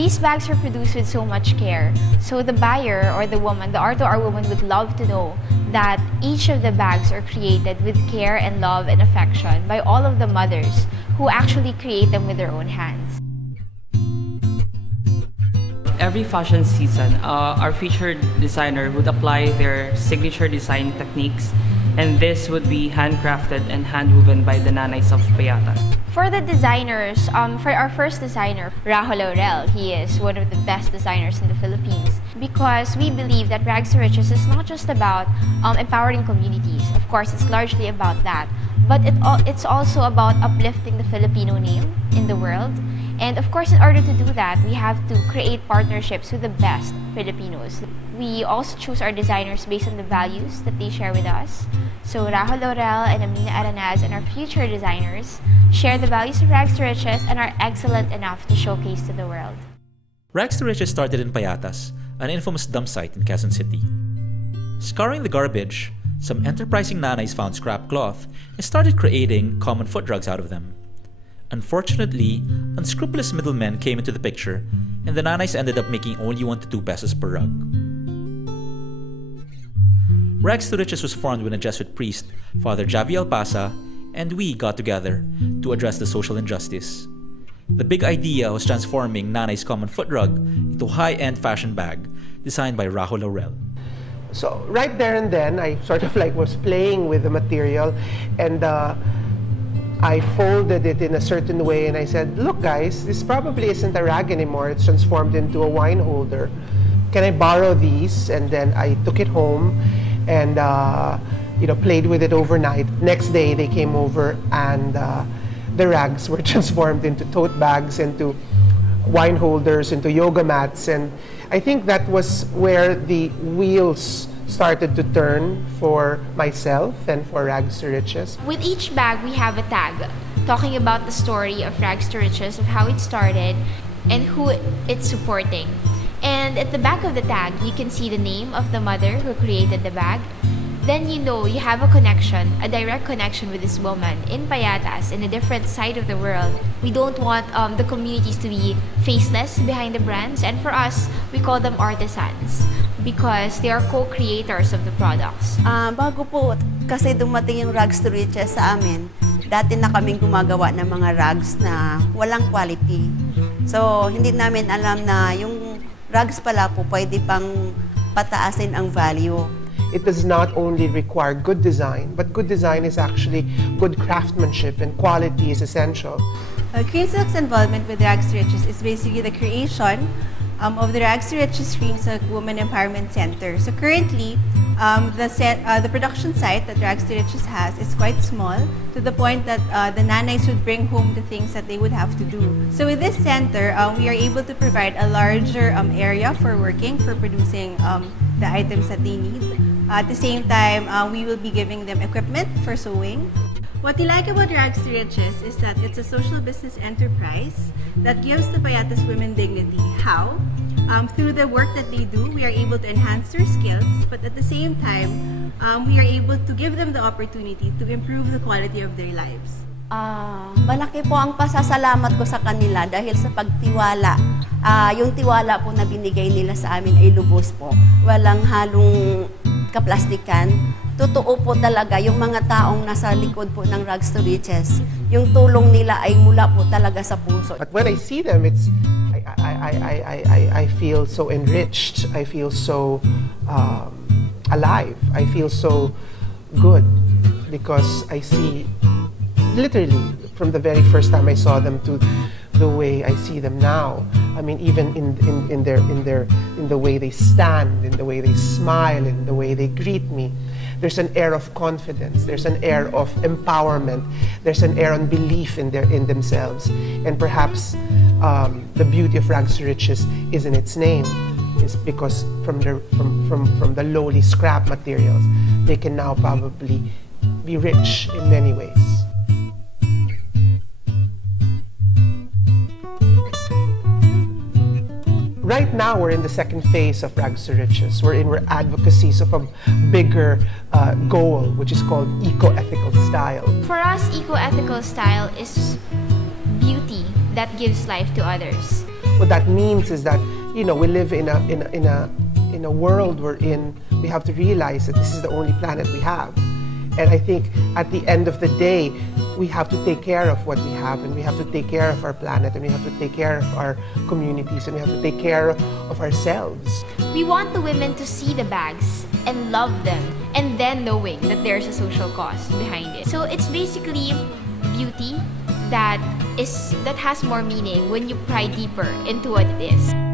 These bags are produced with so much care, so the buyer or the woman, the R2R woman, would love to know that each of the bags are created with care and love and affection by all of the mothers who actually create them with their own hands. Every fashion season, our featured designer would apply their signature design techniques, and this would be handcrafted and handwoven by the nanays of Payatas. For the designers, for our first designer, Rags2Riches, he is one of the best designers in the Philippines, because we believe that Rags2Riches is not just about empowering communities. Of course, it's largely about that, but it's also about uplifting the Filipino name in the world. And of course, in order to do that, we have to create partnerships with the best Filipinos. We also choose our designers based on the values that they share with us. So Rags2Riches and Amina Aranaz and our future designers share the values of Rags2Riches and are excellent enough to showcase to the world. Rags2Riches started in Payatas, an infamous dump site in Quezon City. Scouring the garbage, some enterprising nanays found scrap cloth and started creating common foot rugs out of them. Unfortunately, unscrupulous middlemen came into the picture, and the nanays ended up making only 1 to 2 pesos per rug. Rags2Riches was formed when a Jesuit priest, Father Javi Alpasa, and we got together to address the social injustice. The big idea was transforming nanay's common foot rug into a high-end fashion bag designed by Rags2Riches. So right there and then, I sort of like was playing with the material, and I folded it in a certain way, and I said, look guys, this probably isn't a rag anymore, it's transformed into a wine holder. Can I borrow these? And then I took it home and played with it overnight. Next day they came over, and the rags were transformed into tote bags, into wine holders, into yoga mats, and I think that was where the wheels started to turn for myself and for Rags2Riches. With each bag, we have a tag talking about the story of Rags2Riches, of how it started and who it's supporting. And at the back of the tag, you can see the name of the mother who created the bag. Then you know you have a connection, a direct connection with this woman in Payatas, in a different side of the world. We don't want the communities to be faceless behind the brands, and for us, we call them artisans, because they are co-creators of the products. Bago po kasi dumating yung Rags2Riches sa amin, dati na kaming gumagawa ng mga rags na walang quality. So, hindi namin alam na yung rags pala po pwede pang pataasin ang value. It does not only require good design, but good design is actually good craftsmanship, and quality is essential. Creamsilk's involvement with Rags2Riches is basically the creation of the Rags2Riches Creamsilk Women Empowerment Center. So currently, the production site that Rags2Riches has is quite small, to the point that the nanays would bring home the things that they would have to do. So with this center, we are able to provide a larger area for working, for producing the items that they need. At the same time, we will be giving them equipment for sewing. What we like about Rags2Riches is that it's a social business enterprise that gives the Payatas women dignity. How? Through the work that they do, we are able to enhance their skills, but at the same time, we are able to give them the opportunity to improve the quality of their lives. Malaki po ang pasasalamat ko sa kanila dahil sa pagtiwala. Yung tiwala po na binigay nila sa amin ay lubos po. Walang halong kaplastikan. Totoo po talaga yung mga taong nasa likod po ng Rags2Riches. Yung tulong nila ay mula po talaga sa puso. But when I see them, I feel so enriched. I feel so alive. I feel so good, because I see, literally, from the very first time I saw them to the way I see them now. I mean, even in the way they stand, in the way they smile, in the way they greet me, there's an air of confidence. There's an air of empowerment. There's an air of belief in themselves. And perhaps the beauty of Rags2Riches is in its name. It's because from the lowly scrap materials, they can now probably be rich in many ways. Right now, we're in the second phase of Rags2Riches. We're advocacies of a bigger goal, which is called eco-ethical style. For us, eco-ethical style is beauty that gives life to others. What that means is that, you know, we live in a world wherein we have to realize that this is the only planet we have. And I think at the end of the day, we have to take care of what we have, and we have to take care of our planet, and we have to take care of our communities, and we have to take care of ourselves. We want the women to see the bags and love them, and then knowing that there's a social cost behind it. So it's basically beauty that has more meaning when you pry deeper into what it is.